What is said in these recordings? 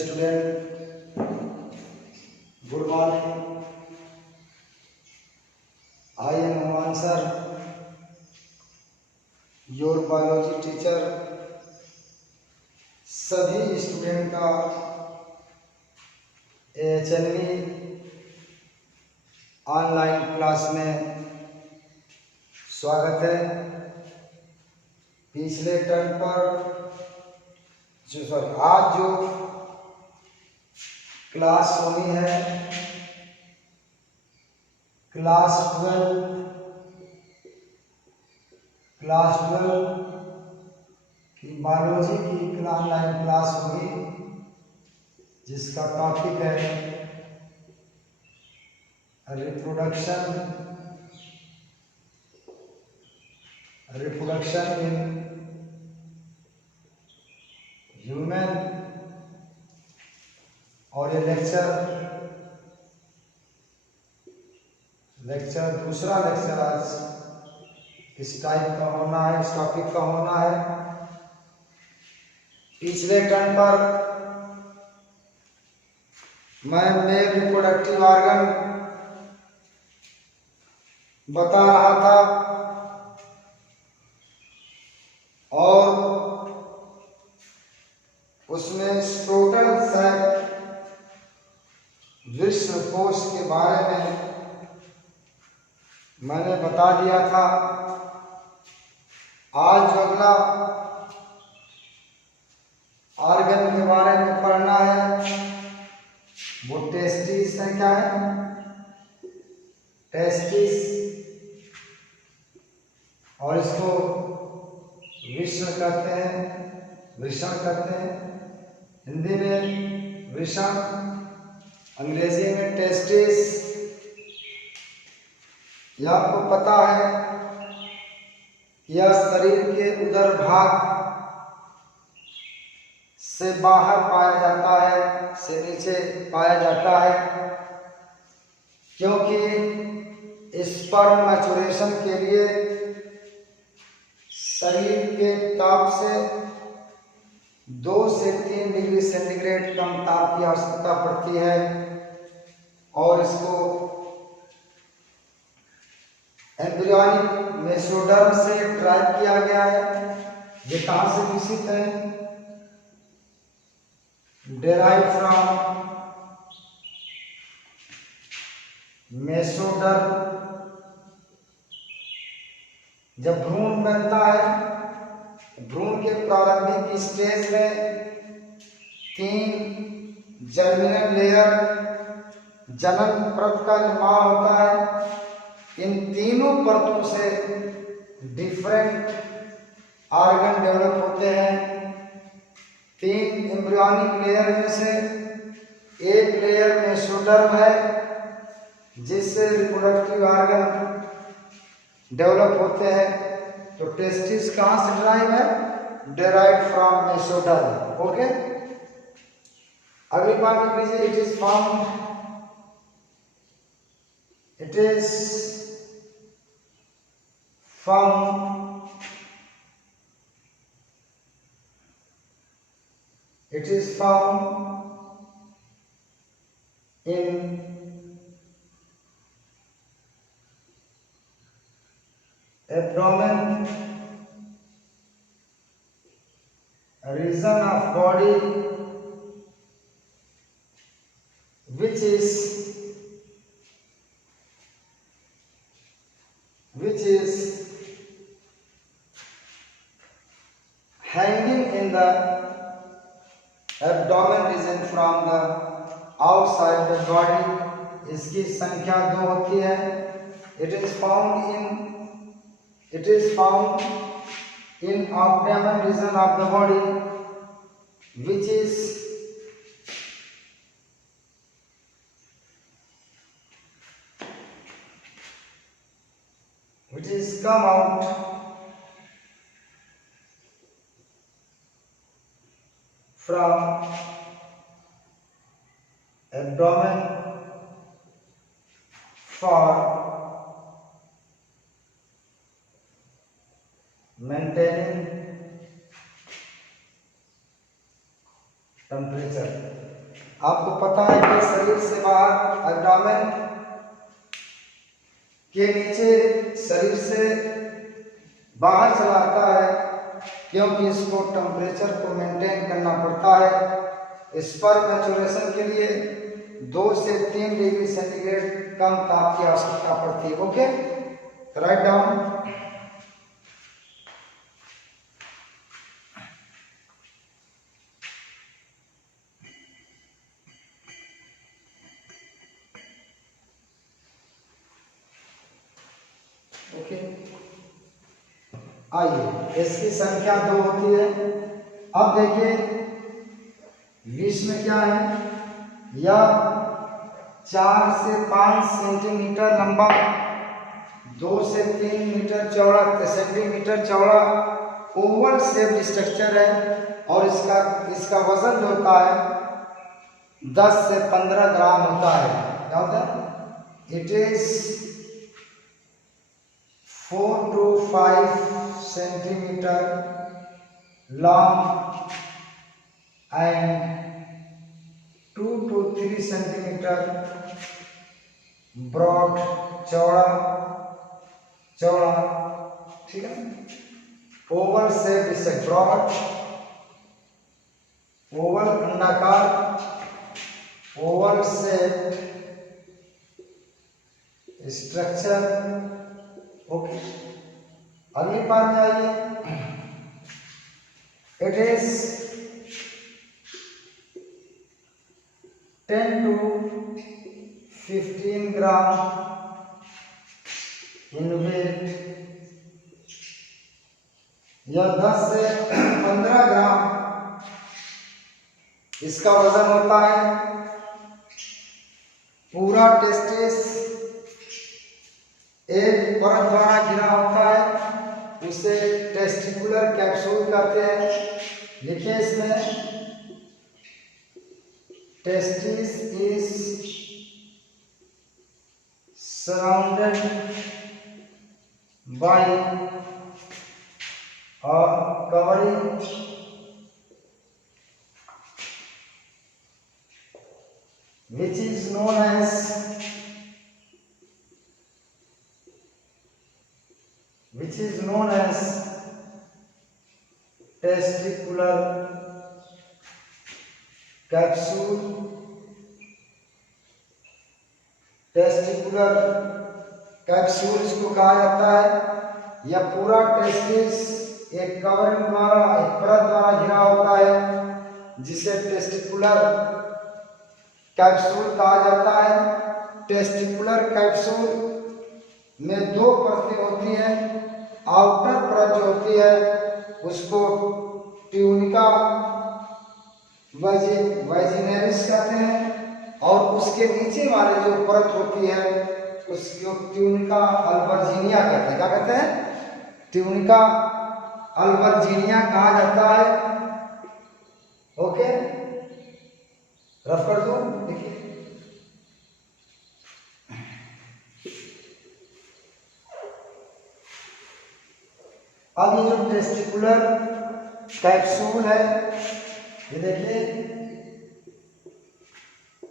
student, good morning. I am Aman sir, your biology teacher. सभी student का HNV online class में स्वागत है। पिछले टर्म पर आज जो क्लास होनी है क्लास 12 की बायोलॉजी की ऑनलाइन क्लास होगी, जिसका टॉपिक है रिप्रोडक्शन इन ह्यूमन। और ये लेक्चर दूसरा लेक्चर आज इस टाइप का होना है, इस टॉपिक का होना है। पिछले टर्म पर मैं मेल रिप्रोडक्टिव ऑर्गन बता रहा था और उसमें टोटल सेल विश्वकोश के बारे में मैंने बता दिया था। आज जो अगला ऑर्गन के बारे में पढ़ना है वो टेस्टिस है। क्या है? टेस्टिस। और इसको वृषण कहते हैं। हिंदी में वृषण, अंग्रेजी में टेस्टिस। यह आपको पता है कि यह शरीर के उदर भाग से बाहर पाया जाता है, से नीचे पाया जाता है, क्योंकि स्पर्म मैचुरेशन के लिए शरीर के ताप से 2 से 3 डिग्री सेंटीग्रेड कम ताप की आवश्यकता पड़ती है। और इसको एम्ब्रियोनिक मेसोडर्म से ड्राइव किया गया है। ये कहाँ से विकसित है? derived from mesoderm. जब भ्रूण बनता है, भ्रूण के प्रारंभिक स्टेज में 3 जर्मिनल लेयर जनन परत का निर्माण होता है। इन तीनों परतों से डिफरेंट ऑर्गन डेवलप होते हैं। 3 एम्ब्रियोनिक लेयर में से एक लेयर मेसोडर्म है, जिससे रिप्रोडक्टिव ऑर्गन डेवलप होते हैं। तो टेस्टिस कहाँ से ड्राइव है? Derived from mesoderm. ओके, अगली बात लिख लीजिए। It is found in abdomen region of body which is hanging in the abdomen region from the outside the body। इसकी संख्या 2 होती है। It is found in abdomen region of the body which is come out from abdomen for maintaining temperature। आपको पता है कि शरीर से बाहर एब्डोमेन के नीचे शरीर से बाहर चला आता है, क्योंकि इसको टेम्परेचर को मेंटेन करना पड़ता है। स्पर्म मैच्योरेशन के लिए 2 से 3 डिग्री सेंटीग्रेड कम ताप की आवश्यकता पड़ती है। Okay, write down. ओके, आइए, इसकी संख्या 2 होती है। अब देखिए विष में क्या है, यह 4 से 5 सेंटीमीटर लंबा, 2 से 3 मीटर चौड़ा, सेंटीमीटर चौड़ा ओवल शेप स्ट्रक्चर है, और इसका वजन जो होता है 10 से 15 ग्राम होता है। क्या होता है? It is 4 to 5 centimetre long and 2 to 3 centimetre broad, चौड़ा, ठीक है। ओवल शेप इसे ब्रॉड, ओवल अंडाकार, ओवल शेप स्ट्रक्चर। ओके, अगली बात में आइए। It is 10 to 15 gram in weight, या 10 से 15 ग्राम इसका वजन होता है। पूरा टेस्टिस एक परत द्वारा घिरा होता है, उसे टेस्टिकुलर कैप्सूल कहते हैं। लिखिए इसमें, testis is surrounded by a covering which is known as testicular capsule। Testicular capsule इसको कहा जाता है। यह पूरा टेस्टिस एक कवरिंग द्वारा, एक परत द्वारा घिरा होता है, जिसे टेस्टिकुलर कैप्सूल कहा जाता है। टेस्टिकुलर कैप्सूल में 2 परतें होती हैं। आउटर परत जो होती है उसको ट्यूनिका वैजिनरिस कहते हैं, और उसके नीचे वाले जो परत होती है उसको ट्यूनिका अल्बर्जीनिया कहते हैं। क्या कहते हैं? ट्यूनिका अल्बर्जीनिया कहा जाता है। ओके, रफ कर दो। देखिए, अब ये जो टेस्टिकुलर कैप्सूल है, ये देखिए,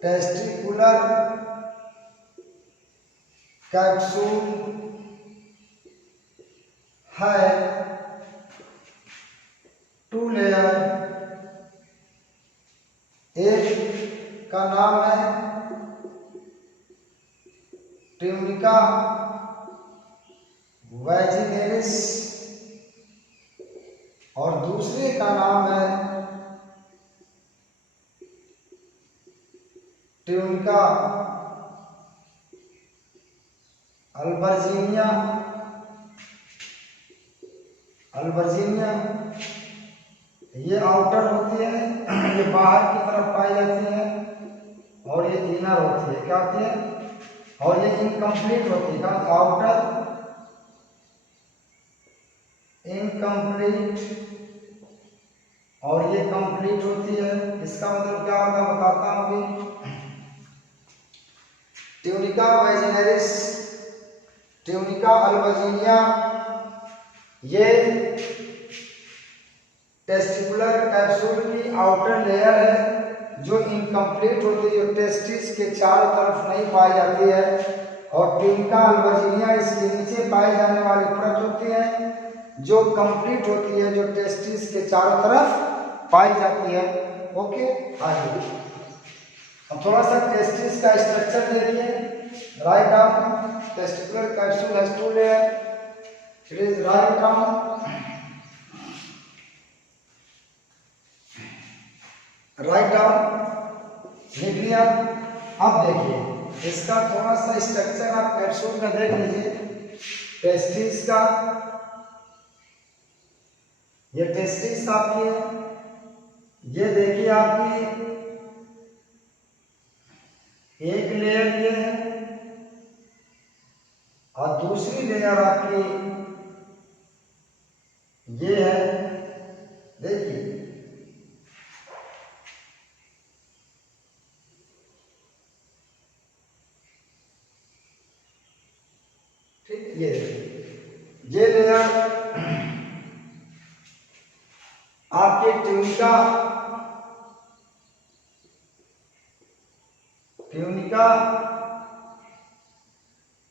टेस्टिकुलर कैप्सूल है 2 लेयर। एक का नाम है ट्यूनिका वैजिनेरिस, और दूसरे का नाम है ट्यूनिका अल्बर्जीनिया। ये आउटर होती है, ये बाहर की तरफ पाई जाती है, और ये इनर होती है। क्या होती है? और ये इनकम्प्लीट होती है। आउटर इनकम्प्लीट, और ये कंप्लीट होती है। इसका मतलब क्या होता है बताता हूं अभी। ट्यूनिका वैजिनरिस, ट्यूनिका अल्बर्जीनिया, ये टेस्टिकुलर कैप्सूल की आउटर लेयर है, जो इनकम्प्लीट होती है, जो टेस्टिस के चारों तरफ नहीं पाई जाती है, और ट्यूनिका अल्बर्जिनिया इसके नीचे पाई जाने वाली परत होती है जो कंप्लीट होती है, जो टेस्टिस के चारों तरफ पाई जाती है। ओके, आगे अब थोड़ा सा टेस्टिस का स्ट्रक्चर देखिए। Write down testicular capsule has two layer, it is write down, write down लिख लिया। अब देखिए इसका थोड़ा सा स्ट्रक्चर आप कैप्सूल में देख लीजिए। टेस्टिस का, ये टेस्टिस आपकी है, ये देखिए आपकी एक लेयर ये है और दूसरी लेयर आपकी ये है, देखिए ठीक, ये लेयर आपके ट्यूनिका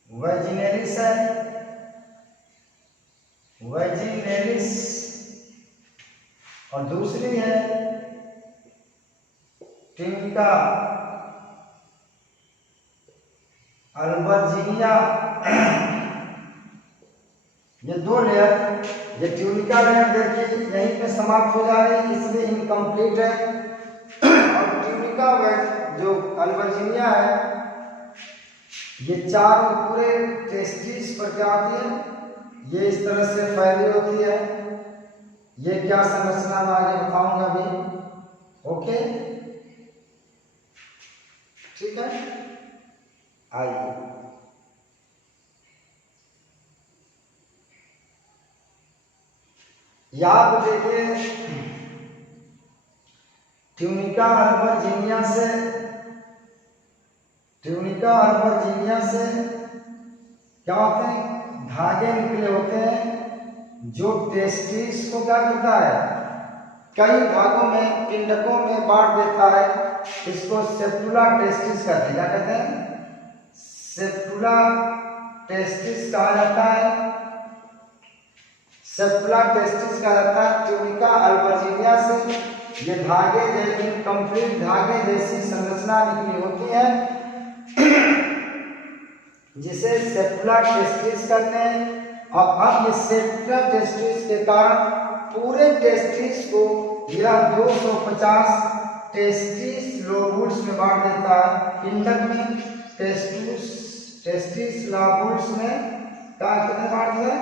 वैजिनेलिस है, वैजिनेलिस, और दूसरी है ट्यूनिका अल्बर्जिनिया। ये दो लेयर, ये ट्यूनिका लेयर देखिए यहीं पे समाप्त हो जा रही है, इसलिए इनकम्प्लीट है। और ट्यूनिका जो अल्बर्जिनिया है, ये चारों पूरे टेस्टिस पर क्या होती है, ये इस तरह से फैली होती है। ये क्या संरचना मैं आगे बताऊंगा अभी। ओके, ठीक है, आइए यहाँ पे देखिए ट्यूनिका अल्बर्जिनिया से क्या होते हैं, धागे निकले होते हैं जो टेस्टिस को क्या करता है, कई भागों में, पिंडकों में बांट देता है। इसको सेप्टुला टेस्टिस कहते हैं। क्या कहते हैं, सेप्टुला टेस्टिस कहा जाता है, सेप्टुला टेस्टिस कहा जाता है। ट्यूनिका अल्बर्जिनिया से ये धागे इनकम्प्लीट धागे जैसी संरचना निकली होती है जिसे सेप्टुला टेस्टिस कहते हैं। और अब ये सेप्टुला टेस्टिस के कारण पूरे टेस्टिस को यह 250 टेस्टिस लोबुल्स में बांट देता है। पिंडक में टेस्टिस लोबुल्स में क्या कितने बांट दिया,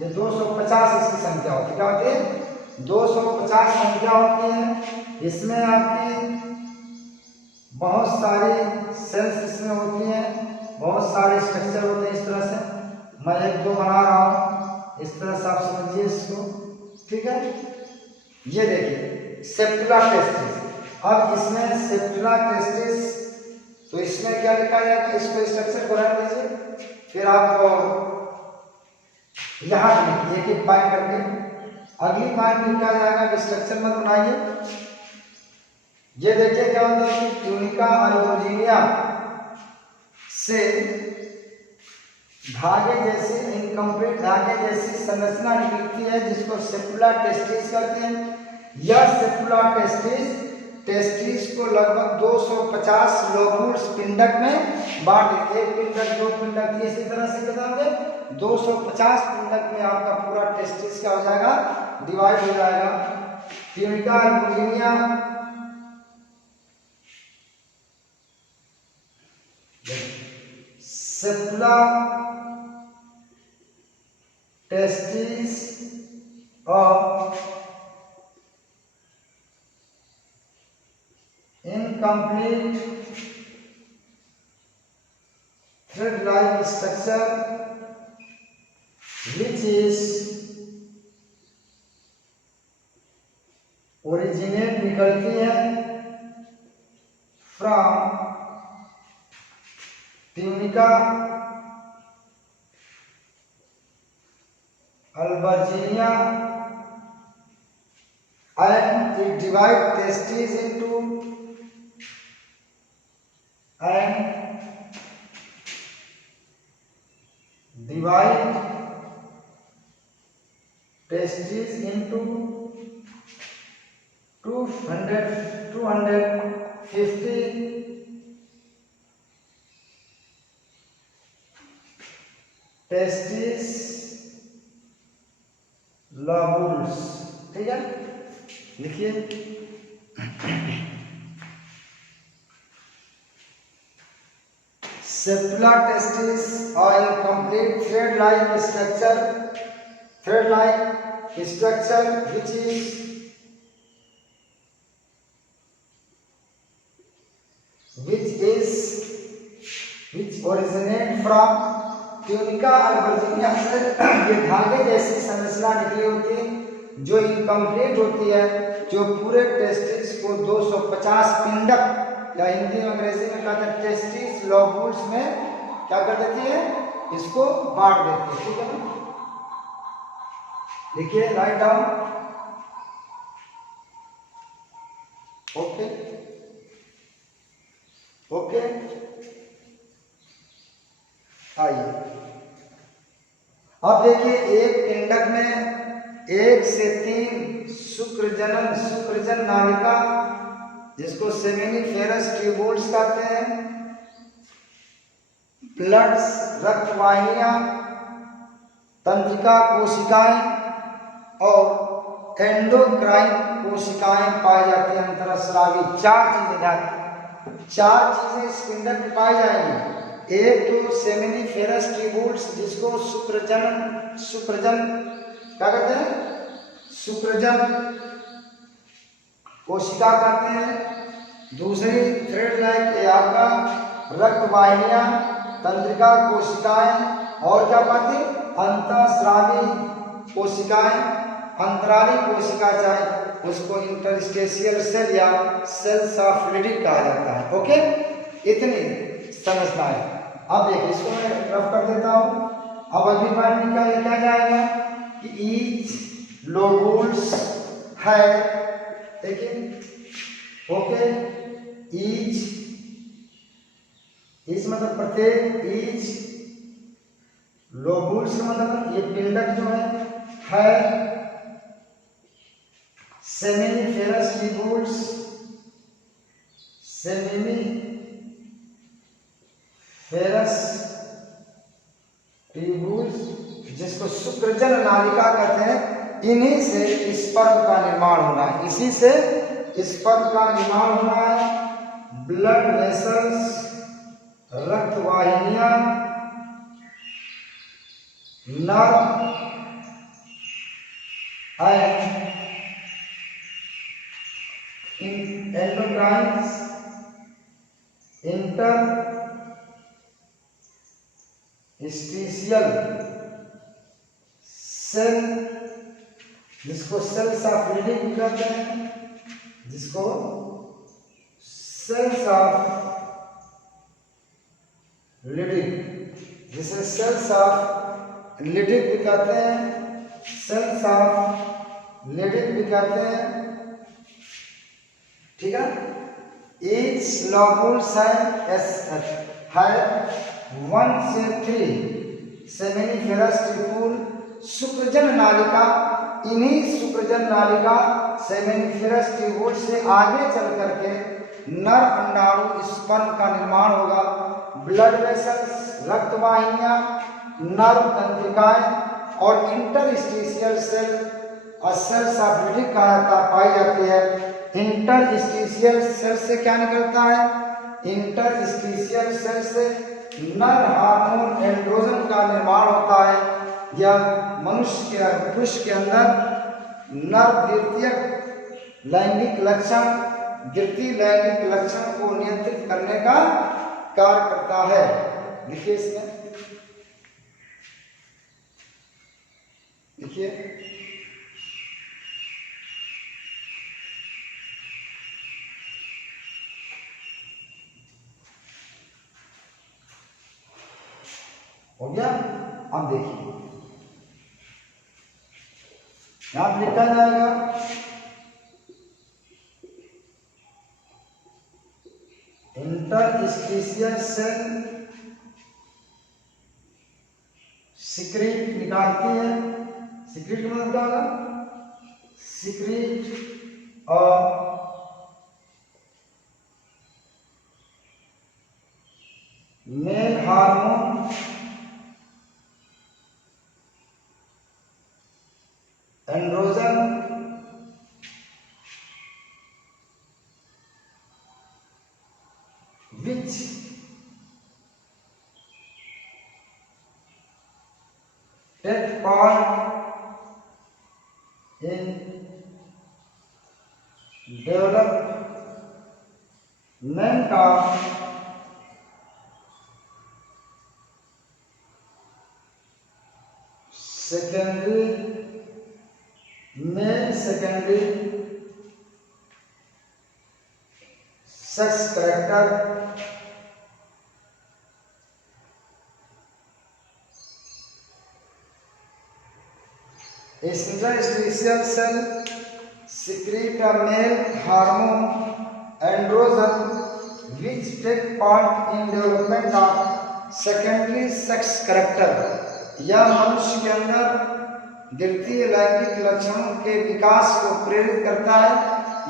ये 250 इसकी संख्या होती है। क्या होती है, 250 संख्या होती है। इसमें आपकी बहुत सारी सेल्स इसमें होती हैं, बहुत सारे स्ट्रक्चर होते हैं। इस तरह से मैं एक दो बना रहा हूँ, इस तरह से आप समझिए इसको, ठीक है। ये देखिए सेप्टुला टेस्टिस। अब इसमें सेप्टुला टेस्टिस, तो इसमें क्या लिखा जाएगा, इसको स्ट्रक्चर को रख दीजिए, फिर आप यहाँ एक एक पॉइंट करके अगली पॉइंट में क्या जाएगा, स्ट्रक्चर मत बनाइए। ये देखिए क्या होता है कि ट्यूनिका अल्बर्जिनिया से धागे जैसी, इनकम्प्लीट धागे जैसी संरचना निकलती है जिसको सेप्टुला टेस्टिस कहते हैं। यह सेप्टुला टेस्टिस को लगभग 250 लोबुल्स पिंडक में बांट, एक पिंडक, दो पिंडक, इसी तरह से बताओगे 250 पिंडक में आपका पूरा टेस्टिस क्या हो जाएगा, डिवाइड हो जाएगा। ट्यूनिका अल्बर्जिनिया सेप्टुला टेस्टिस और incomplete thread-like structure which is originate निकलती है from tunica albuginea and it divide testes into and divide testes into 250 testes lobules। ठीक है, लिखिए सेप्टुला टेस्टिस और incomplete thread-like structure which originate from tunica और वर्जीनिया से ये धागे जैसी संरचना निकली होती है जो इनकम्प्लीट होती है, जो पूरे टेस्टिस को 250 पिंडक या हिंदी में अंग्रेजी में कहते हैं टेस्टिस लोबुल्स में क्या कर देती है, इसको बांट देती है। ठीक है ना, देखिए राइट डाउन। ओके ओके, आइए अब देखिए एक पिंडक में 1 से 3 शुक्रजन नालिका जिसको सेमिनिफेरस ट्यूबुल्स कहते हैं, ब्लड्स रक्तवाहिनियां, तंत्रिका कोशिकाएं और एंडोक्राइन कोशिकाएं पाई जाती हैं अंतरस्रावी। 4 चीजें इस पिंडक में पाई जाएंगी। एक तो सेमिनिफेरस ट्यूबुल्स जिसको शुक्रजन क्या कहते हैं, शुक्रजन कोशिका कहते हैं। दूसरी थ्रेड लाइक ये आपका रक्तवाहिनियां, तंत्रिका कोशिकाएं और क्या पाती अंतःस्रावी कोशिकाएं, अंतराली कोशिका चाहे उसको इंटरस्टेशियल सेल या सेल्स ऑफ फ्लूइड कहा जाता है। ओके, इतनी संरचना है। अब देखिए इसको मैं रफ कर देता हूं। अब अगली पॉइंट में क्या लिखा जाएगा कि ईच लोबुल्स है, देखिए ओके, ईच मतलब प्रत्येक, ईच लोबुल्स का मतलब ये पिंडक जो है सेमिनिफेरस ट्यूबुल्स, सेमिनिफेरस ट्यूबुल्स जिसको शुक्रजन नालिका कहते हैं। इन्हीं से स्पर्म का निर्माण होना है, इसी से स्पर्म का निर्माण होना है। ब्लड वेसल्स, रक्तवाहिनियां, नर्व एंडोक्राइन्स, इंटरस्टिशियल सेल जिसको सेल्स ऑफ फ्लूइड कहते हैं, जिसको सेल्स ऑफ लिडिक, जिसे सेल्स ऑफ लिडिक भी कहते हैं, सेल्स ऑफ लिडिक भी कहते हैं। ठीक है, ईच लोबुल्स है 1 से 3 सेमिनिफेरस ट्यूबुल, शुक्रजन नालिका। इन्हीं शुक्रजन नालिका सेमिनिफेरस ट्यूबुल से आगे चल करके नर अंडाणु स्पर्म का निर्माण होगा। ब्लड वेसल्स, रक्तवाहिनियां, नर्व तंत्रिकाएं और इंटरस्टिशियल सेल और सेल्स ऑफ फ्लूइड पाई जाती है। इंटरस्टिशियल सेल से क्या निकलता है, इंटरस्टिशियल सेल से नर हार्मोन एंड्रोजन का निर्माण होता है, या मनुष्य के पुरुष के अंदर नर द्वितीय लैंगिक लक्षण को नियंत्रित करने का कार्य करता है। लिखिए इसमें, देखिए हो गया। अब देखिए यहां लिखा जाएगा इंटरस्टिशियल इंटरस्टिशियल सेल सिक्रीट निकालती है। सिक्रीट का मतलब क्या होगा? सिक्रीट और male hormone androgen which take part in development of secondary sex character interstitial cell secrete a male hormone androgen which take part in development of secondary sex character। यह मनुष्य के अंदर द्वितीय लैंगिक लक्षणों के विकास को प्रेरित करता है।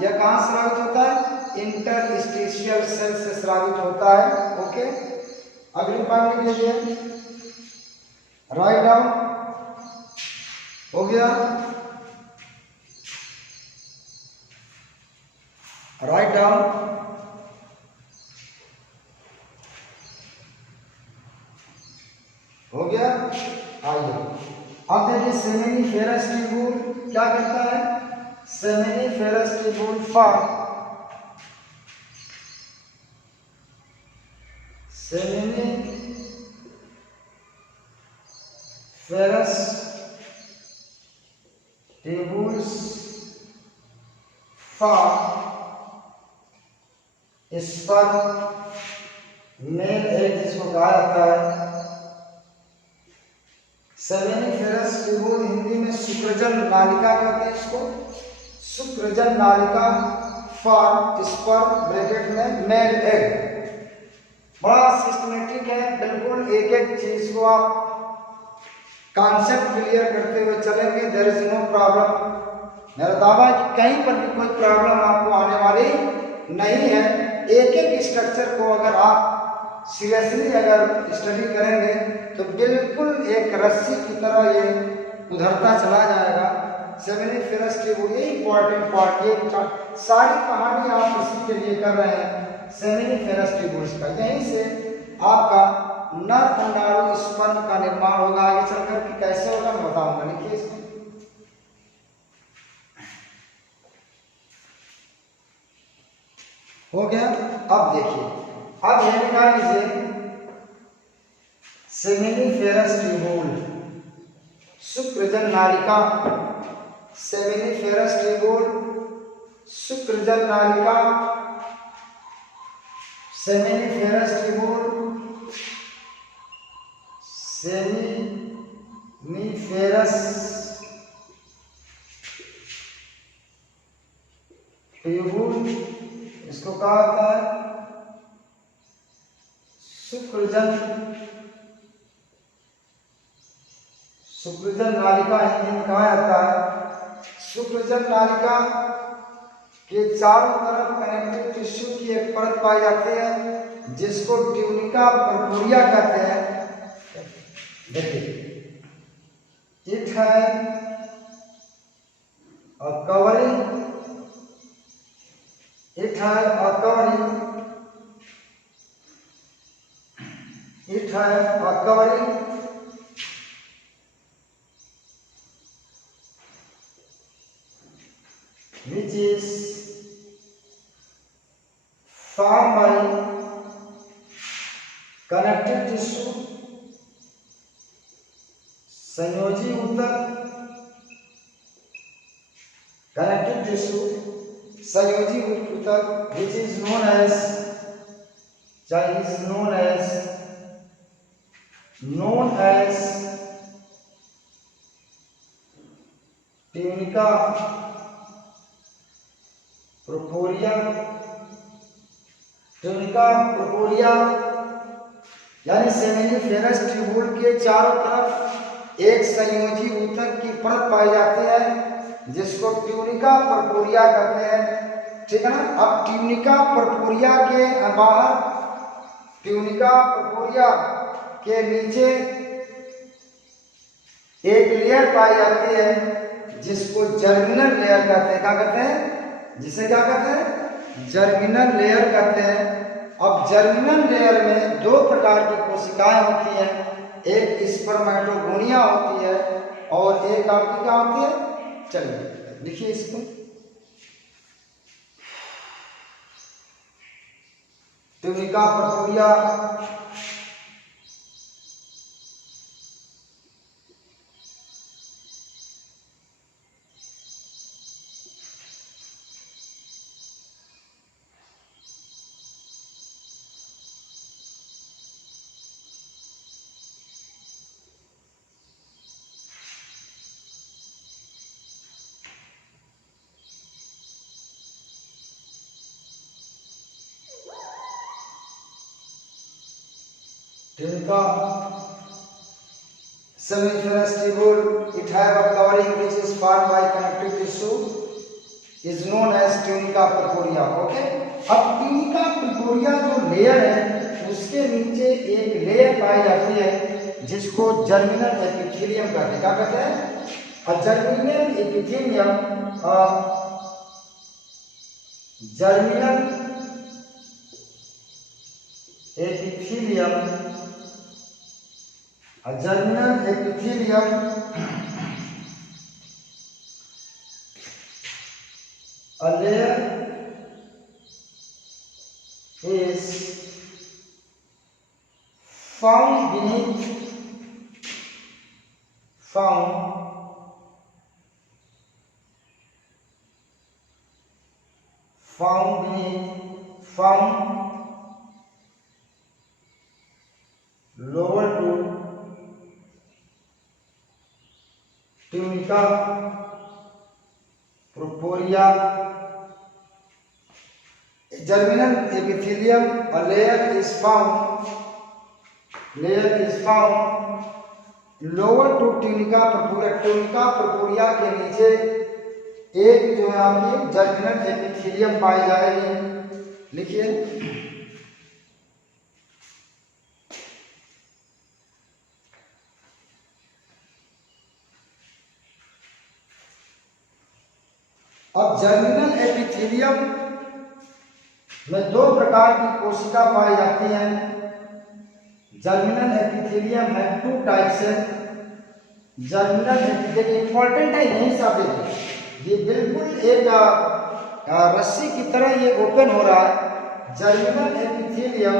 यह कहाँ स्रावित होता है? इंटरस्टिशियल सेल से स्रावित होता है। ओके, अगली पार्ट लिख लीजिए, राइट डाउन हो गया, राइट डाउन। हो गया। आइए अब देखिए सेमिनिफेरस ट्यूबुल क्या करता है? Seminiferous tubule form seminiferous tubules form sperm male egg जिसको कहा जाता है। सेमिनिफेरस ट्यूबुल हिंदी में शुक्रजन नालिका कहते हैं इसको, शुक्रजन नालिका फॉर्म स्पर्म ब्रैकेट में मेल एग। बड़ा सिस्टमेटिक है, बिल्कुल एक एक चीज को आप कॉन्सेप्ट क्लियर करते हुए चलेंगे, देयर इज नो प्रॉब्लम। मेरा दावा है कि कहीं पर भी कोई प्रॉब्लम आपको आने वाली नहीं है। एक एक स्ट्रक्चर को अगर आप सीरियसली अगर स्टडी करेंगे तो बिल्कुल एक रस्सी की तरह ये उधरता चला जाएगा। सेमिनिफेरस ट्यूबुल ये इंपॉर्टेंट पार्ट, ये सारी कहानी आप इसी के लिए कर रहे हैं सेमिनिफेरस ट्यूबुल्स का। यहीं से आपका नर अंडाणु स्पर्म का निर्माण होगा। आगे चलकर कि कैसे होगा मैं बताऊंगा। लिखिए इसमें, हो गया। अब देखिए, अब यह निकाल लीजिए सेमिनिफेरस ट्यूबुल शुक्रजन नालिका, सेमिनिफेरस ट्यूबुल शुक्रजन नालिका, सेमिनिफेरस ट्यूबुल सेमिनिफेरस ट्यूबुल इसको कहा जाता है शुक्रजन नालिका हिंदी में कहा जाता है। शुक्रजन नालिका के चारों तरफ कनेक्टिव टिश्यू की एक परत पाई जाती है जिसको ट्यूनिका परपोरिया कहते हैं। देखिए, इट है कवरिंग, इट है कवरिंग, इट है covering which is formed by connective tissue, संयोजी ऊतक, connective tissue संयोजी ऊतक which is known as tunica propria, tunica propria यानी सेमिनिफेरस ट्यूबुल के चारों तरफ एक संयोजी ऊतक की परत पाई जाती है जिसको ट्यूनिका पर्पोरिया कहते हैं। ठीक है ना। अब ट्यूनिका पर्पोरिया के बाहर, ट्यूनिका पर्पोरिया के नीचे एक लेयर पाई जाती है जिसको जर्मिनल लेयर कहते हैं। क्या कहते हैं? जिसे क्या कहते हैं? जर्मिनल लेयर कहते हैं। अब जर्मिनल लेयर में दो प्रकार की कोशिकाएं होती हैं, एक स्पर्मेटोगोनिया होती है और एक आपकी क्या होती है? चलिए लिखिए इसको। Tunica propria tunica seminiferous tubule, it have a covering which is formed by connective tissue is known as tunica purpurea. Okay? अब ट्यूनिका पर्पोरिया जो लेयर है उसके नीचे एक लेयर पाई जाती है जिसको जर्मिनल एपिथेलियम कहते हैं। क्या कहते हैं? Germinal epithelium, germinal epithelium, germinal epithelium a layer is found beneath lower to tunica purpurea. Germinal epithelium, a layer is found lower to tunica purpurea. tunica purpurea के नीचे एक जो है आपकी जर्मिनल एपिथेलियम पाई जाएगी। लिखिए अब जर्मिनल एपिथेलियम में दो प्रकार की कोशिका पाई जाती हैं। जर्मिनल एपिथेलियम है टू टाइप्स है। जर्मिनल एपिथेलियम इंपॉर्टेंट है, यही साबित है। ये बिल्कुल एक रस्सी की तरह ये ओपन हो रहा है। जर्मिनल एपिथेलियम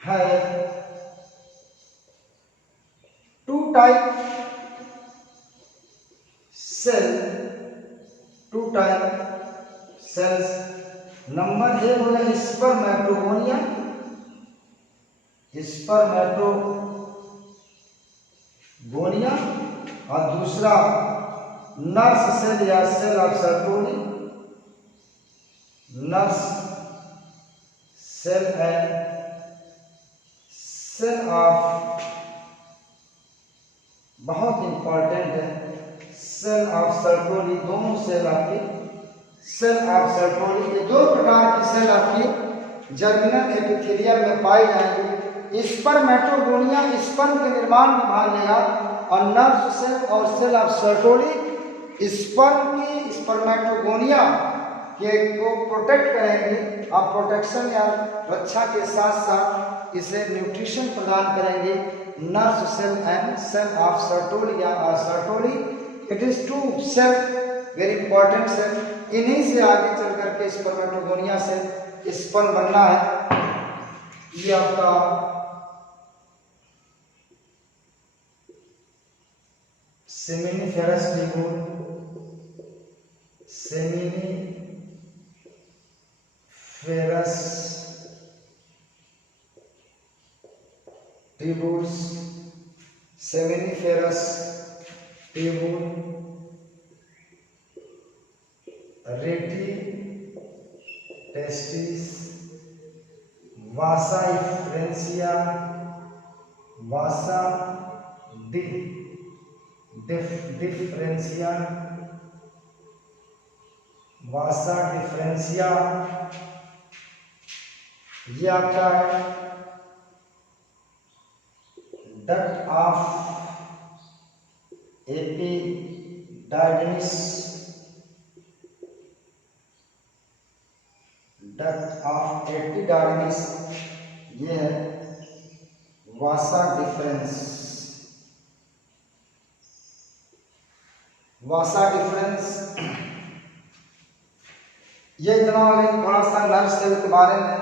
है टू टाइप सेल्स। नंबर एक हो गया स्पर्मेटोगोनिया और दूसरा नर्स सेल या cell of Sertoli, nurse cell and cell of, बहुत इंपॉर्टेंट है, सेल ऑफ सर्टोरी। दोनों सेल आपकी सेल ऑफ सर्टोरी, ये दो प्रकार की सेल आपकी जर्मिनल एपिथेलियम में पाई जाएंगी। स्पर्मेटोगोनिया स्पर्म के निर्माण में भाग लेगा और नर्व सेल और सेल ऑफ सर्टोरी स्पर्म की स्पर्मेटोगोनिया के को प्रोटेक्ट करेंगे और प्रोटेक्शन या रक्षा के साथ साथ इसे न्यूट्रिशन प्रदान करेंगे। Nerve cell and cell of Sertoli और Sertoli, it is two cell very important cell. इन्हीं से आगे चल करके स्पर्मेटोगोनिया से स्पर्म बनना है। ये आपका seminiferous tubule, seminiferous tubules, seminiferous table, रेटी, टेस्टिस, वासा डिफरेंशिया, वासा डिफरेंशिया, वासा डिफरेंशिया, ये आपका डक्ट ऑफ एपिडार्मिस, डक्ट ऑफ एपिडार्मिस, ये है वासा डिफरेंस, वासा डिफरेंस। ये इतना थोड़ा सा नर्व सेल के बारे में।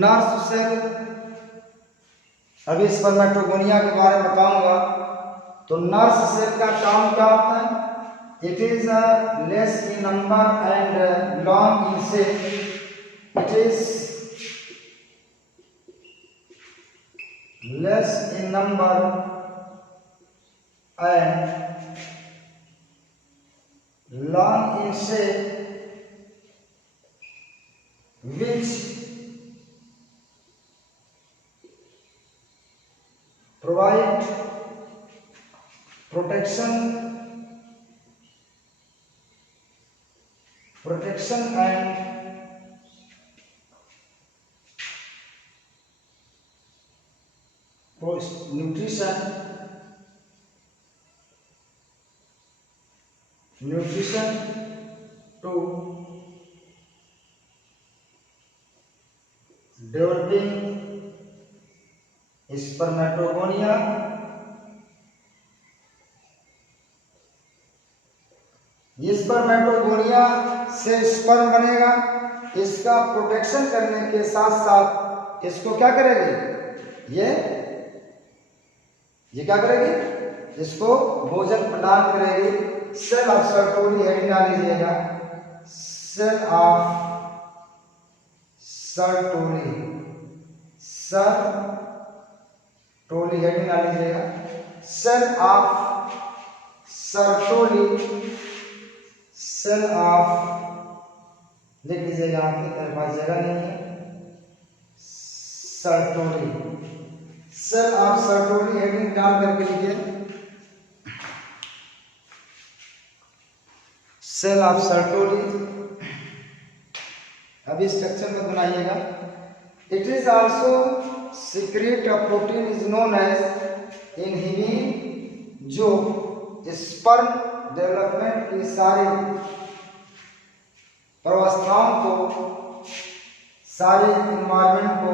नर्व सेल, अभी स्पर्मेटोगोनिया के बारे में बताऊंगा। तो नर्व सेल का काम क्या होता है? It is less in number and long in shape. It is less in number and long in shape, which provide protection and nutrition to developing spermatogonia, ये स्पर्मेटोगोनिया से स्पर्म बनेगा। इसका प्रोटेक्शन करने के साथ साथ इसको क्या करेगी? ये क्या करेगी? इसको भोजन प्रदान करेगी। सेल ऑफ सर्टोरी हेडिंग डाल लीजिएगा, सेल ऑफ सर्टोरी, सर्टोरी हेडिंग डाल लीजिएगा, सेल ऑफ सर्टोरी, सेल ऑफ, लिख लीजिएगा, आपके पास जगह नहीं है, सर्टोरी, सेल ऑफ सर्टोरी हेडिंग डाल करके लिखिए, सेल ऑफ सर्टोरी। अभी स्ट्रक्चर में बनाइएगा। It is also secrete a protein is known as inhibin, जो स्पर्म डेवलपमेंट की सारी अवस्थाओं को, सारे इन्वायरमेंट को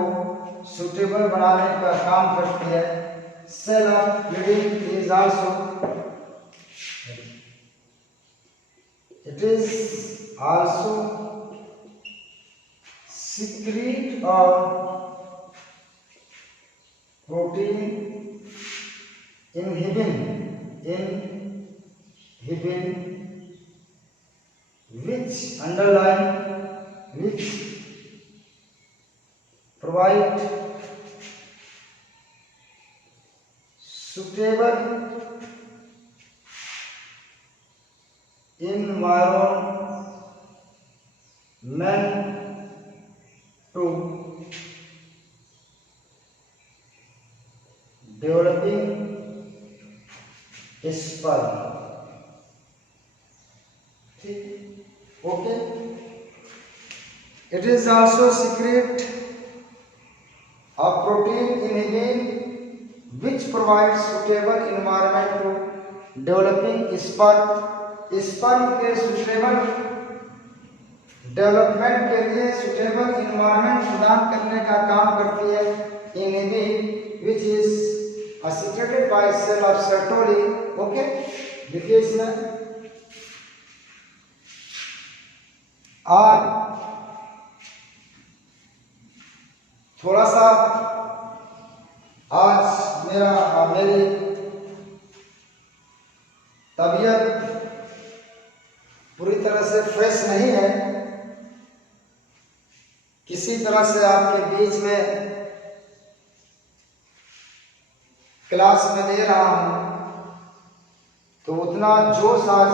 सुटेबल बनाने का काम करती है। Cell of bleeding is also, it is also secrete or protein inhibin which provide suitable environment to developing sperm. Okay. It is also secret of protein inhibin which provides suitable environment to developing sperm. Sperm के suitable development के लिए suitable environment प्रदान करने का काम करती है inhibin, which is secreted by cell of Sertoli. Okay, देखिए इसमें थोड़ा सा आज मेरी तबीयत पूरी तरह से फ्रेश नहीं है। किसी तरह से आपके बीच में क्लास में दे रहा हूं। तो उतना जोश आज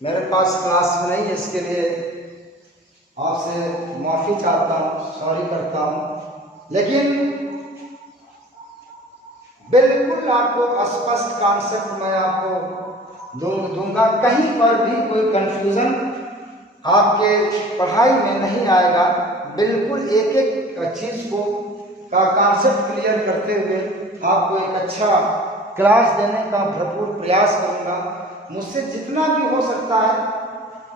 मेरे पास क्लास में नहीं है, इसके लिए आपसे माफ़ी चाहता हूँ, सॉरी करता हूँ। लेकिन बिल्कुल आपको स्पष्ट कॉन्सेप्ट मैं आपको दूंगा। कहीं पर भी कोई कंफ्यूजन आपके पढ़ाई में नहीं आएगा। बिल्कुल एक एक चीज़ को का कॉन्सेप्ट क्लियर करते हुए आपको एक अच्छा क्लास देने का भरपूर प्रयास करूंगा। मुझसे जितना भी हो सकता है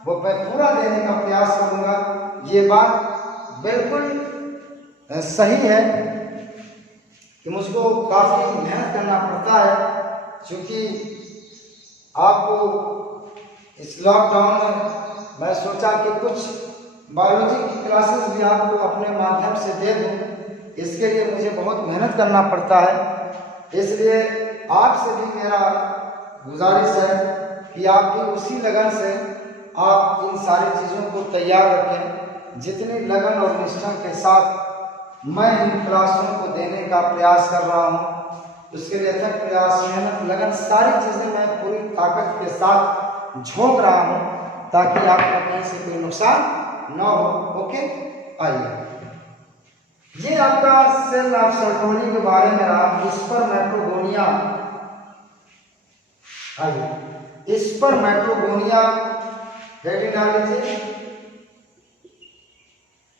वो मैं पूरा देने का प्रयास करूंगा। ये बात बिल्कुल सही है कि मुझको काफ़ी मेहनत करना पड़ता है, क्योंकि आपको इस लॉकडाउन में मैं सोचा कि कुछ बायोलॉजी की क्लासेस भी आपको अपने माध्यम से दे दूं। इसके लिए मुझे बहुत मेहनत करना पड़ता है। इसलिए आपसे भी मेरा गुजारिश है कि आप भी उसी लगन से आप इन सारी चीज़ों को तैयार रखें। जितनी लगन और निष्ठा के साथ मैं इन क्लासों को देने का प्रयास कर रहा हूँ, उसके लिए अथक प्रयास, मेहनत, लगन, सारी चीज़ें मैं पूरी ताकत के साथ झोंक रहा हूँ ताकि आपको कहीं से कोई नुकसान न हो। ओके, आइए, ये आपका सेल ऑफ सर्टोनी के बारे में रहा। स्पर्मेटोगोनिया, आइए स्पर्मेटोगोनिया हेडिंग डाल लीजिए।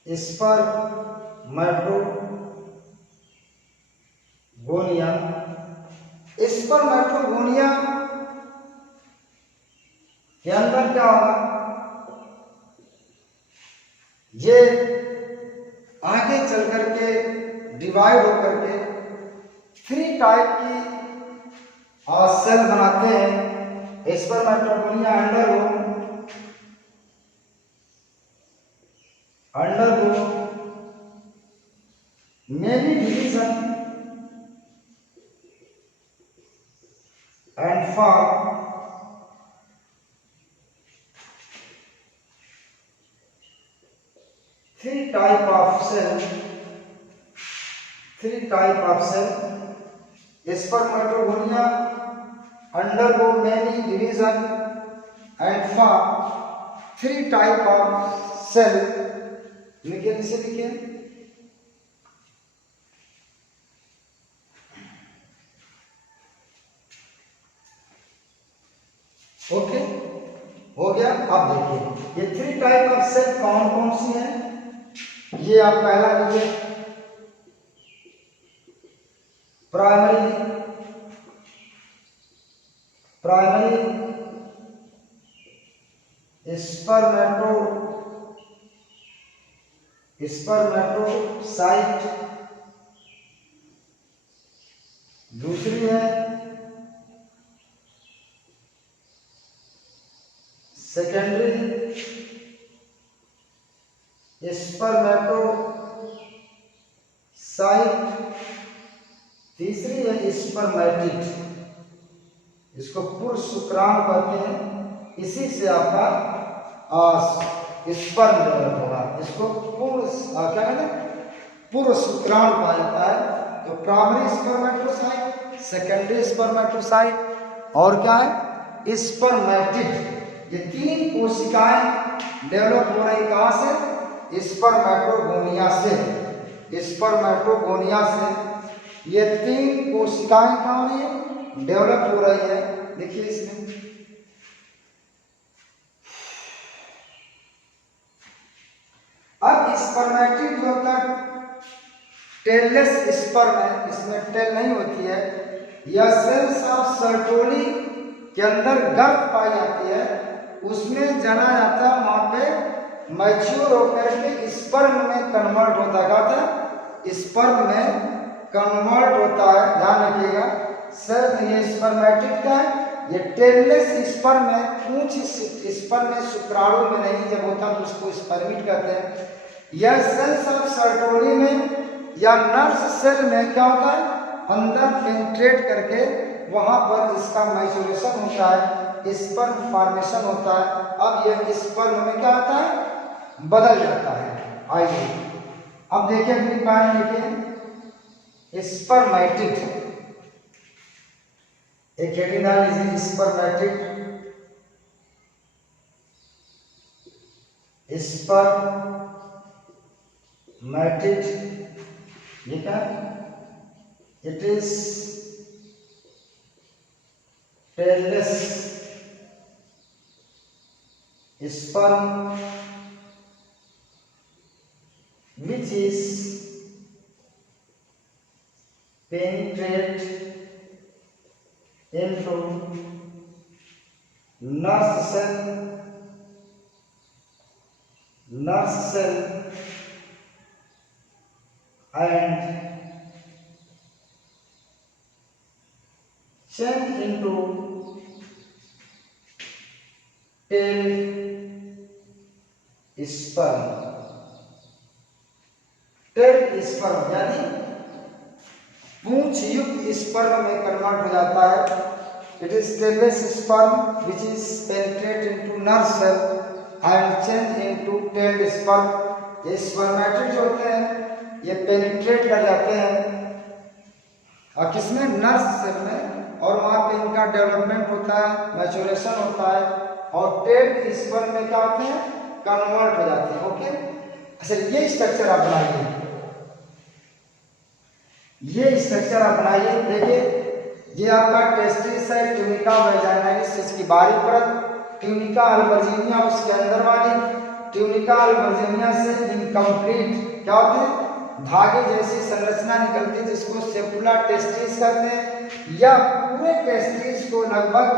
स्पर्मेटोगोनिया, स्पर्मेटोगोनिया के अंदर क्या होगा, ये आगे चल करके डिवाइड होकर के 3 टाइप की सेल बनाते हैं। Spermatogonia undergo many division and form 3 type of cell, 3 type of cell. Spermatogonia undergo many division and form 3 type of cell. लिखिए, इसे लिखिए। ओके, हो गया। अब देखिए ये 3 टाइप ऑफ सेल कौन कौन सी है। ये आप पहला लीजिए, प्राइमरी स्पर्मेटोसाइट, दूसरी है सेकेंडरी स्पर्मेटोसाइट, तीसरी है स्पर्मेटिड। इसको पुरुष शुक्राणु कहते हैं। इसी से आपका स्पर्म डेवलप होगा। इसको क्या कहते हैं, पुरुष शुक्राणु कहा जाता है। तो प्राइमरी स्पर्मेटोसाइट, सेकेंडरी स्पर्मेटोसाइट और क्या है, स्पर्मेटिड। ये 3 कोशिकाएं डेवलप हो रही कहां से, स्पर्मेटोगोनिया से। स्पर्मेटोगोनिया से ये 3 कोशिकाएं क्या हो रही है, डेवलप हो रही है। देखिए इसमें अब स्पर्मेटिड जो होता है टेललेस स्पर्म है, इसमें टेल नहीं होती है। यह सेल्स ऑफ सर्टोनी के अंदर गर्भ पाई जाती है, उसमें जाना जाता है, वहां पे मैच्योर होकर के स्पर्म में कन्वर्ट होता है। क्या होता है, स्पर्म में कन्वर्ट होता है। ध्यान रखिएगा, सर ये स्पर्मेटिड का है, ये टेललेस स्पर्म है। पूंछ स्पर्म में, शुक्राणु में नहीं जब होता तो उसको स्पर्मिड कहते हैं। यह सेल्स ऑफ सर्टोनी में या नर्स सेल में क्या होता है, अंदर पेनिट्रेट करके वहां पर इसका मैच्योरेशन होता है, स्पर्म फॉर्मेशन होता है। अब यह स्पर्म में क्या होता है, बदल जाता है। आइए अब देखिए अपनी पॉइंट देखिए, स्पर्मेटिड एक हेडिंग डाल लीजिए स्पर्मेटिड, स्पर्मेटिड, ये क्या, it is tailless sperm which is penetrate into nurse cell and change into tail sperm, tail sperm यानी पूंछ युक्त स्पर्म में कन्वर्ट हो जाता है। It is tailless sperm which is penetrate into nerve cell and change into tailed sperm. ये spermatid जो होते हैं ये पेनिट्रेट कर जाते हैं और किसमें, नर्व सेल में, और वहां पे इनका डेवलपमेंट होता है, मैच्योरेशन होता है और टेल्ड स्पर्म में क्या होते हैं, कन्वर्ट हो जाते हैं। ओके, अच्छा ये स्ट्रक्चर आप बनाइए, ये स्ट्रक्चर आप बनाइए। देखिए ये आपका टेस्टिस है, ट्यूनिका वैजाइनालिस इसकी बाहरी परत, ट्यूनिका अल्बर्जिनिया उसके अंदर वाली, ट्यूनिका अल्बर्जिनिया से इनकम्प्लीट क्या होते हैं, धागे जैसी संरचना निकलती है जिसको सेपुला टेस्टिस कहते हैं। या पूरे टेस्टिस को लगभग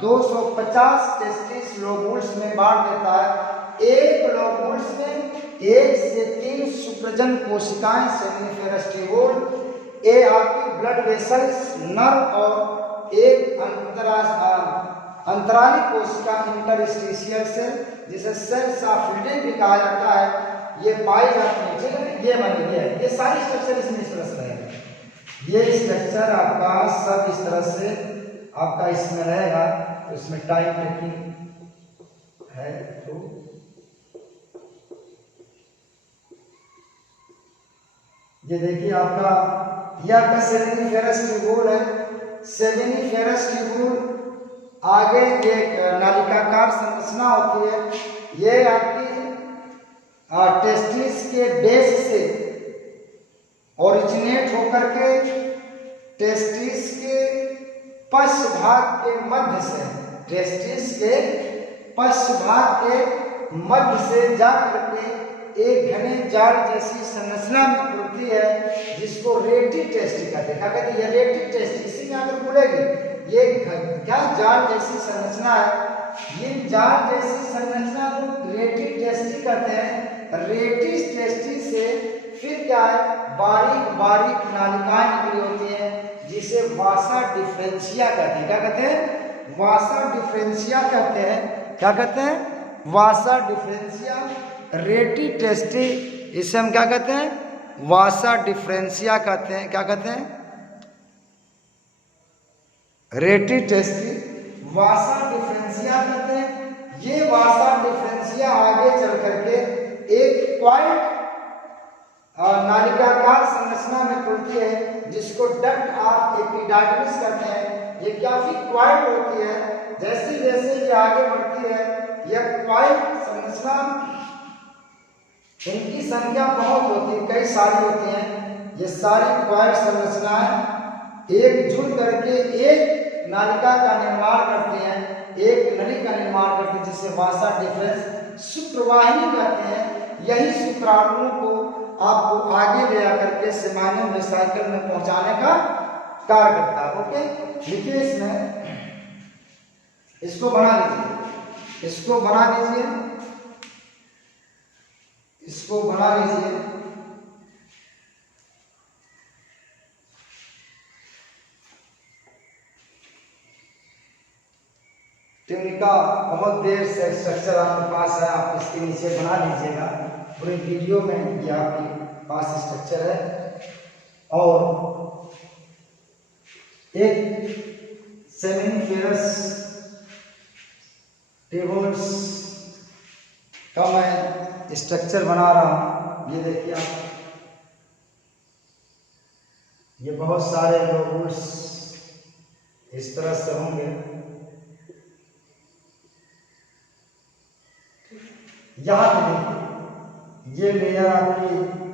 250 टेस्टिस लोबुल्स में बांट देता है। एक लोबुल्स में 1 से 3 सुप्रजन कोशिकाएं सेमिनिफेरस ट्यूबुल, ये आपकी ब्लड वेसल्स, नर्व और एक अंतराली कोशिका इंटरस्टिशियल सेल जिसे सेल्स ऑफ फ्लूइड भी कहा जाता है, ये पाई जाती है। ठीक है, ये बन गया है, ये सारी स्ट्रक्चर इसमें इस तरह से रहेगा। ये स्ट्रक्चर आपका सब इस तरह से आपका इसमें रहेगा। तो इसमें टाइम टेकिंग है, तो ये देखिए आपका ये आपका सेमिनिफेरस ट्यूबुल है। सेमिनिफेरस ट्यूबुल आगे एक नालिकाकार संरचना होती है। ये आपकी टेस्टिस के बेस से ओरिजिनेट होकर के टेस्टिस के पश्च भाग के मध्य से, टेस्टिस के पश्च भाग के मध्य से जाकर के एक घने जाल जैसी संरचना में खुलती है जिसको रेटी टेस्टी कहते हैं। क्या कहते हैं, ये रेटी टेस्टी, इसी में आकर खुलेगी। ये क्या जाल जैसी संरचना है, ये जाल जैसी संरचना को रेटी टेस्टी कहते हैं। रेटी टेस्टी से फिर क्या है, बारीक बारीक नालिकाएं निकली होती हैं जिसे वासा डिफरेंशिया कहते हैं। क्या कहते हैं, वासा डिफरेंशिया कहते हैं। क्या कहते हैं, वासा डिफरेंशिया। रेटी टेस्टी इसे हम क्या कहते हैं, वासा डिफरेंशिया कहते हैं। क्या कहते हैं, रेटी टेस्टी, वासा डिफरेंशिया कहते हैं। ये वासा डिफरेंशिया आगे चल करके एक क्वाइट नालिकाकार संरचना में खुलती है जिसको डक्ट ऑफ एपिडार्मिस कहते हैं। ये काफी क्वाइट होती है। जैसे जैसे ये आगे बढ़ती है यह क्वाइट संरचना, इनकी संख्या बहुत होती है, कई सारी होती हैं। ये सारी क्वाइट संरचनाएं एकजुट करके एक नालिका का निर्माण करती हैं, एक नली का निर्माण करती है जिसे वासा डिफरेंस शुक्रवाहिनी कहते हैं। यही शुक्राणुओं को आपको आगे ले आकर के सेमानियम वेसिकल में पहुंचाने का कार्य करता है। ओके, देखिए इसमें इसको बना लीजिए, इसको बना लीजिए, इसको बना लीजिए। ट्यूनिका बहुत देर से स्ट्रक्चर आपके पास है, आप इसके नीचे बना लीजिएगा। पूरे वीडियो में ये आपके पास स्ट्रक्चर है। और एक सेमिनिफेरस ट्यूबुल्स का मैं स्ट्रक्चर बना रहा हूं। ये देखिए आप, ये बहुत सारे लोबुल्स इस तरह से होंगे। यहां पे देखिए ये लेयर आपकी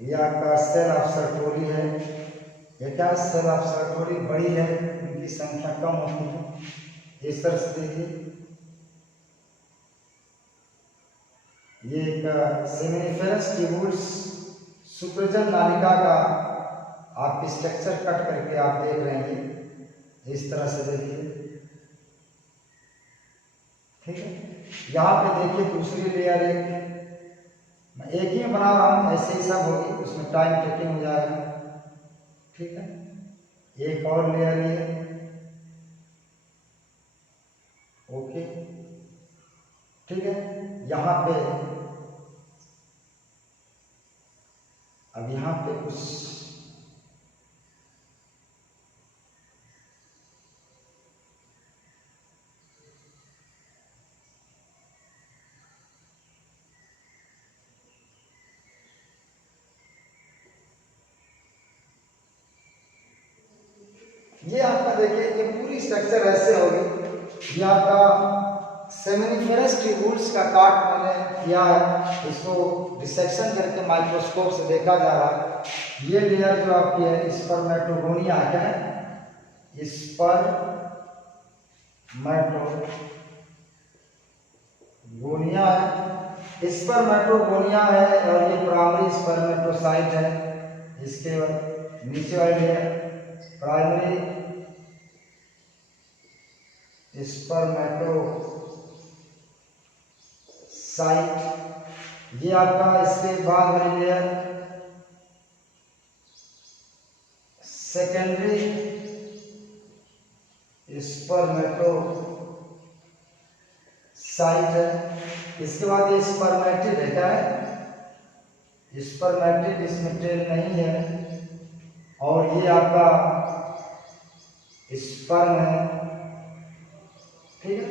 ये आपका सेल ऑफ सर्टोरी है। ये क्या सेल ऑफ सर्टोरी बड़ी है, इनकी संख्या कम होती है। इस तरह से देखिए ये एक सेमिनिफेरस ट्यूबुल्स सुप्रजन नालिका का आप स्ट्रक्चर कट करके आप देख रहे हैं। इस तरह से देखिए, ठीक है। यहाँ पे देखिए दूसरी लेयर मैं एक ही बना रहा हूँ, ऐसे ही सब होगी, उसमें टाइम टेकिंग हो जाएगा, ठीक है। एक और लेयर ये, ओके, ठीक है। यहाँ पे अब यहाँ पे कुछ ये आपका देखिए ये पूरी स्ट्रक्चर ऐसे होगी। ये आपका सेमिनिफेरस ट्यूबुल्स का काट मैंने किया है, इसको डिसेक्शन करके माइक्रोस्कोप से देखा जा रहा है। ये लेयर जो आपकी है स्पर्मेटोगोनिया है, स्पर्मेटोगोनिया है, स्पर्मेटोगोनिया है और ये प्राइमरी स्पर्मेटोसाइट है। इसके नीचे वाली लेयर प्राइमरी स्पर्मेटोसाइट। ये आपका इसके बाद वाली लेयर सेकेंडरी स्पर्मेटोसाइट है। इसके बाद ये स्पर्मेटिड है, क्या है स्पर्मेटिड, इसमें टेल नहीं है। और ये आपका स्पर्म है, ठीक है।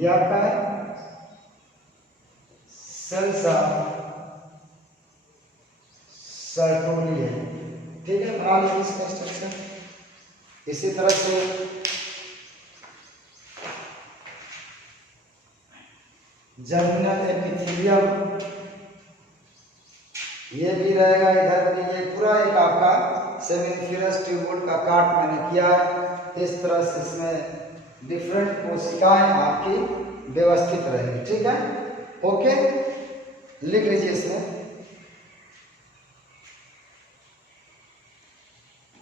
ये आपका है सेल्स ऑफ सर्टोरी है, ठीक है। बना लीजिए इसका स्ट्रक्चर। इसी तरह से जर्मिनल एपिथेलियम ये भी रहेगा इधर भी। ये पूरा एक आपका सेमिनिफेरस ट्यूबुल का काट मैंने किया है। इस तरह से इसमें डिफरेंट कोशिकाएं आपकी व्यवस्थित रहेंगी, ठीक है। ओके, लिख लीजिए इसमें,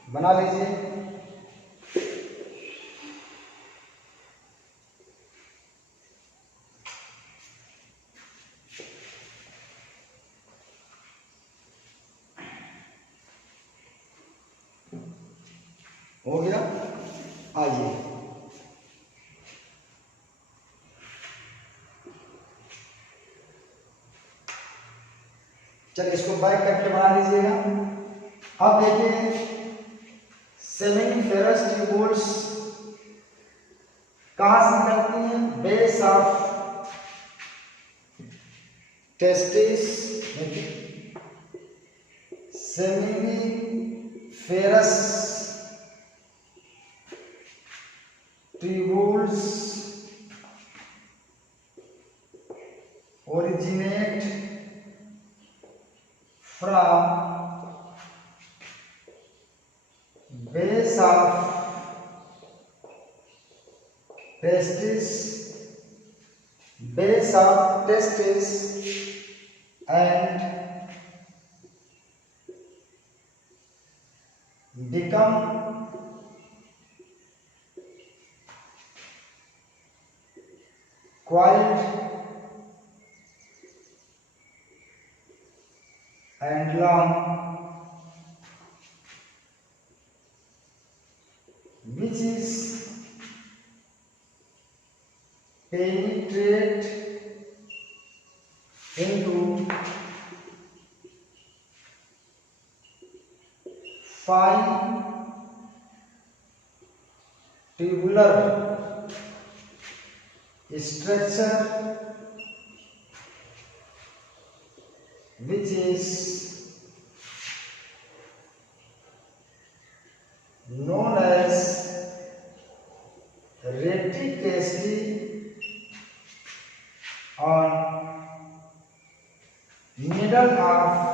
बना लीजिए। हो गया, आइए चलिए इसको बैक करके बना लीजिएगा। अब देखिए सेमिनिफेरस ट्यूबुल्स कहां से निकलती हैं? Base of testis, seminiferous tubules originate from base of testis and become coiled and long, which is penetrate into fine tubular structure which is known as reticulously on middle of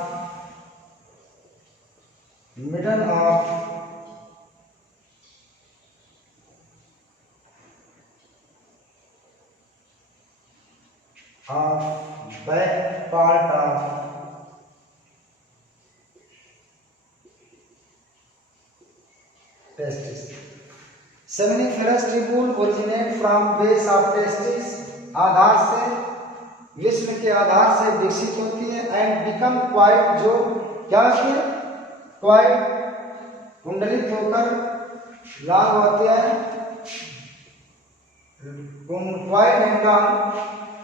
back part of testis. Seminiferous tubule originate from base of testis, आधार से, विश्व के आधार से विकसित होती है, and become quite, जो क्या होती है, क्वाइट कुंडलित होकर लाल होते हैं, quiet and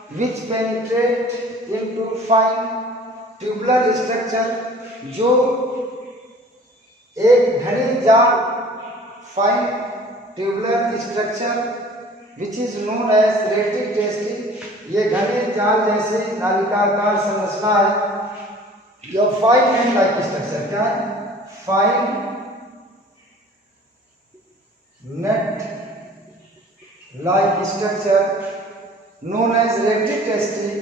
which penetrate into fine tubular structure, जो एक घनी जाल fine tubular structure which is known as रेटिकुलस, ये घने जाल जैसे नालिकाकार संरचना है। यह फाइन एंड लाइक स्ट्रक्चर क्या है, fine net like structure known as reticulously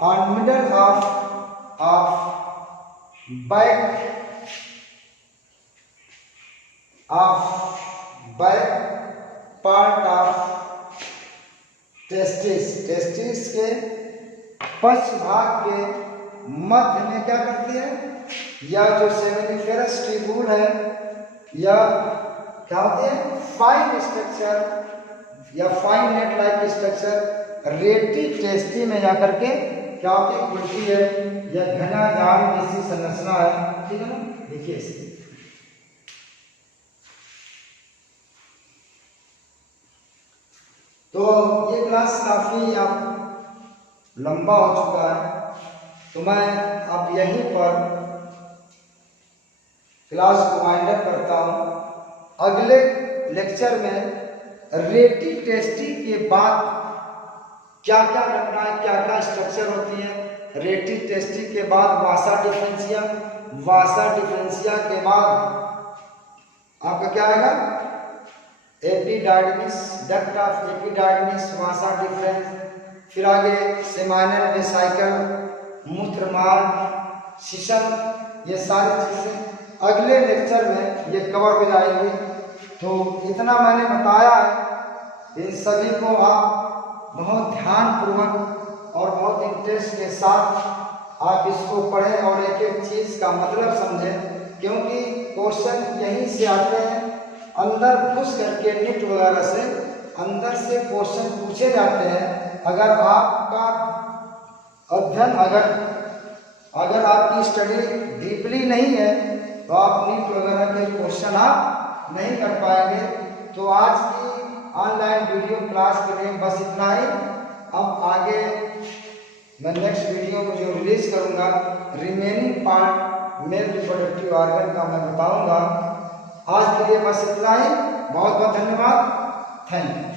on middle of back part of testis के पश्च भाग के मध्य में क्या करती है, या जो सेमिनिफेरस ट्यूबुल है, या क्या होती है, फाइन स्ट्रक्चर या फाइन नेट लाइक स्ट्रक्चर रेटिकुलस में जाकर के क्या होती है, खुलती है, या घना जाल जैसी संरचना है। ठीक है ना, देखिए इसे। तो ये क्लास काफी अब लंबा हो चुका है, तो मैं अब यहीं पर क्लास को वाइंड अप करता हूँ। अगले लेक्चर में रेटिकुलस के बाद क्या क्या घटना है, क्या क्या स्ट्रक्चर होती है, रेटिकुलस के बाद वासा डिफरेंशिया के बाद आपका क्या आएगा, एपिडार्मिस, डक्ट ऑफ एपिडार्मिस, वासा डिफरेंस, फिर आगे सेमाइनल वेसाइकल, मूत्रमार्ग, शिशम, ये सारी चीजें अगले लेक्चर में ये कवर हो जाएगी। तो इतना मैंने बताया है, इन सभी को आप बहुत ध्यानपूर्वक और बहुत इंटरेस्ट के साथ आप इसको पढ़ें और एक एक चीज का मतलब समझें, क्योंकि क्वेश्चन यहीं से आते हैं, अंदर घुस करके नीट वगैरह से अंदर से क्वेश्चन पूछे जाते हैं। अगर आपका अध्ययन अगर आपकी स्टडी डीपली नहीं है तो आप नीट वगैरह के क्वेश्चन आप नहीं कर पाएंगे। तो आज की ऑनलाइन वीडियो क्लास के लिए बस इतना ही। अब आगे मैं नेक्स्ट वीडियो को जो रिलीज करूंगा, remaining part male reproductive organ का मैं बताऊंगा। आज के लिए बस इतना ही। बहुत बहुत धन्यवाद। Thank you.